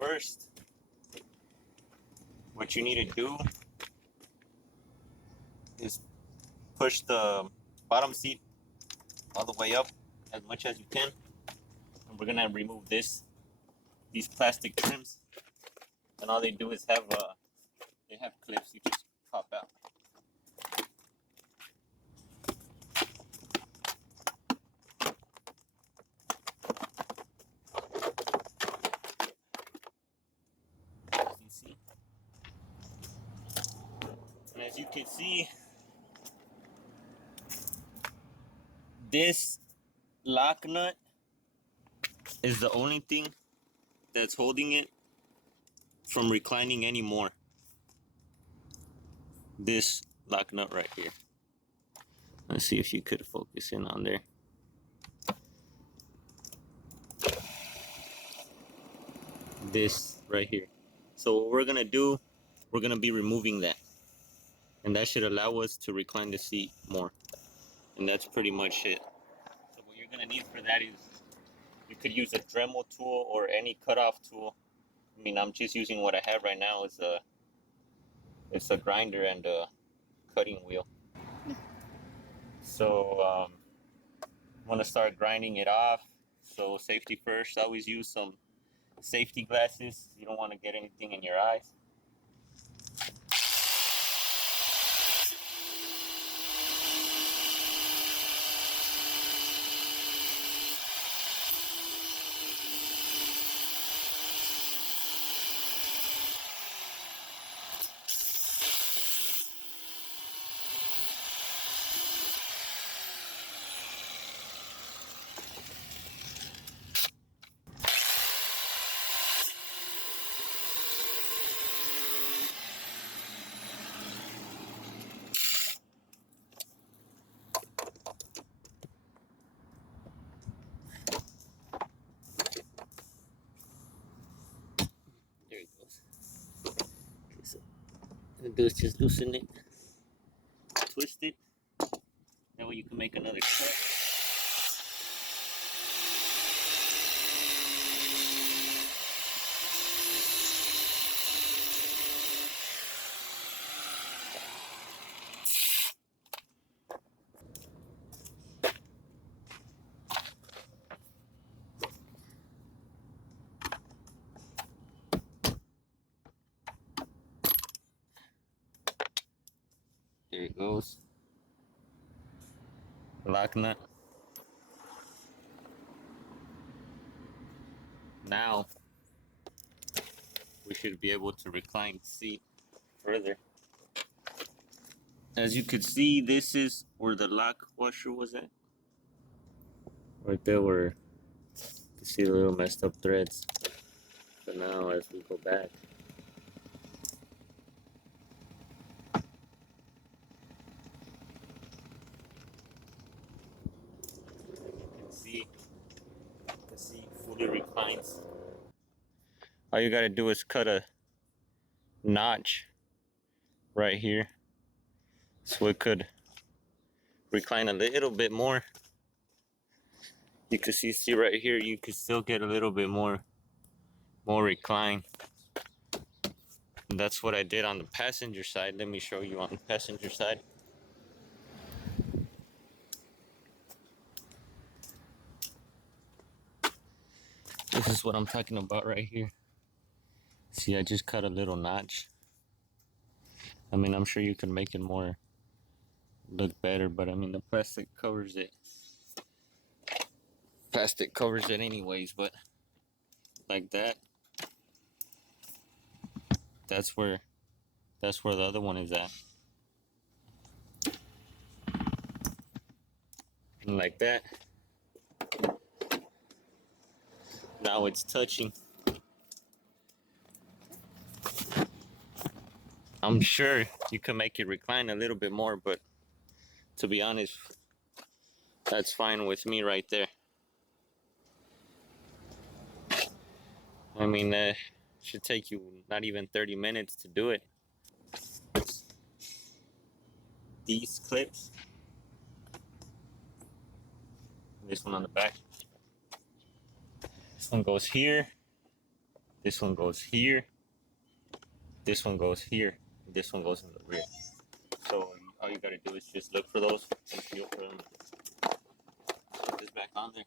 first, what you need to do is push the bottom seat all the way up as much as you can. And we're gonna remove these plastic trims. And all they do is they have clips you just pop out. As you see. And as you can see, this lock nut is the only thing that's holding it from reclining anymore. This lock nut right here. Let's see if you could focus in on there. This right here. So what we're gonna do, we're gonna be removing that, and that should allow us to recline the seat more. And that's pretty much it. So what you're gonna need for that is, you could use a Dremel tool or any cutoff tool. I mean, I'm just using what I have right now. It's a grinder and a cutting wheel. So I'm gonna start grinding it off. So safety first, always use some safety glasses. You don't want to get anything in your eyes. There it goes. Okay, so what I do is just loosen it, twist it. That way you can make another cut. There it goes. Lock nut. Now we should be able to recline the seat further. As you can see, this is where the lock washer was at. Right there where you can see the little messed up threads. But now as we go back, you can see the seat fully reclines. All you gotta do is cut a notch right here so it could recline a little bit more. You can see right here, you can still get a little bit more recline. And that's what I did on the passenger side. Let me show you on the passenger side. This is what I'm talking about right here. See, I just cut a little notch. I mean, I'm sure you can make it more look better, but I mean, the plastic covers it. Plastic covers it anyways, but like that. That's where the other one is at. And like that. Now it's touching. I'm sure you can make it recline a little bit more, but to be honest, that's fine with me right there. I mean, should take you not even 30 minutes to do it. These clips, this one on the back, this one goes here, This one goes here. This one goes here. This one goes in the rear. So all you gotta do is just look for those and feel for them. Put this back on there.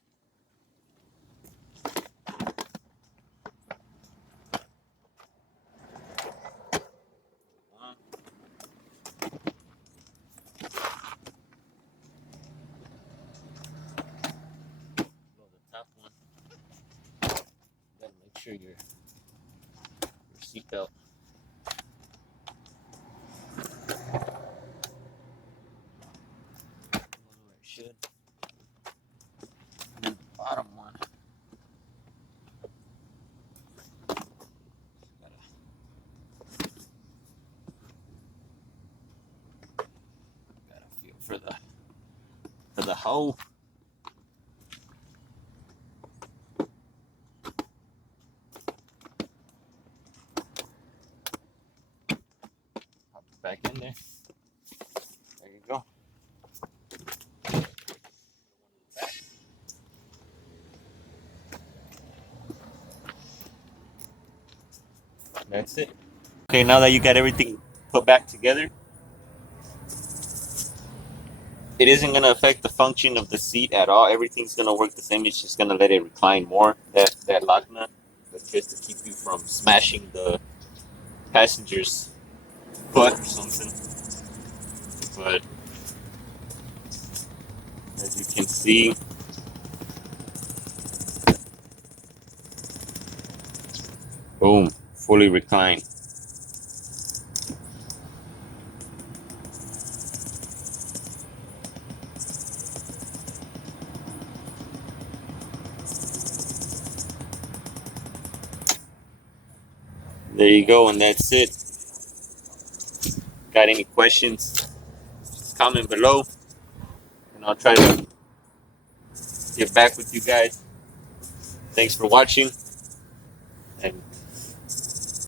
Blow the top one. Gotta make sure your seatbelt. Where it should. And then the bottom one. Gotta feel for the hole. Pop it back in there. There you go. That's it. Okay, now that you got everything put back together, it isn't going to affect the function of the seat at all. Everything's going to work the same. It's just going to let it recline more, that lock nut. That's just to keep you from smashing the passenger's butt or something. But as you can see, boom, fully reclined. There you go, and that's it. Got any questions? Just comment below, and I'll try to get back with you guys. Thanks for watching, and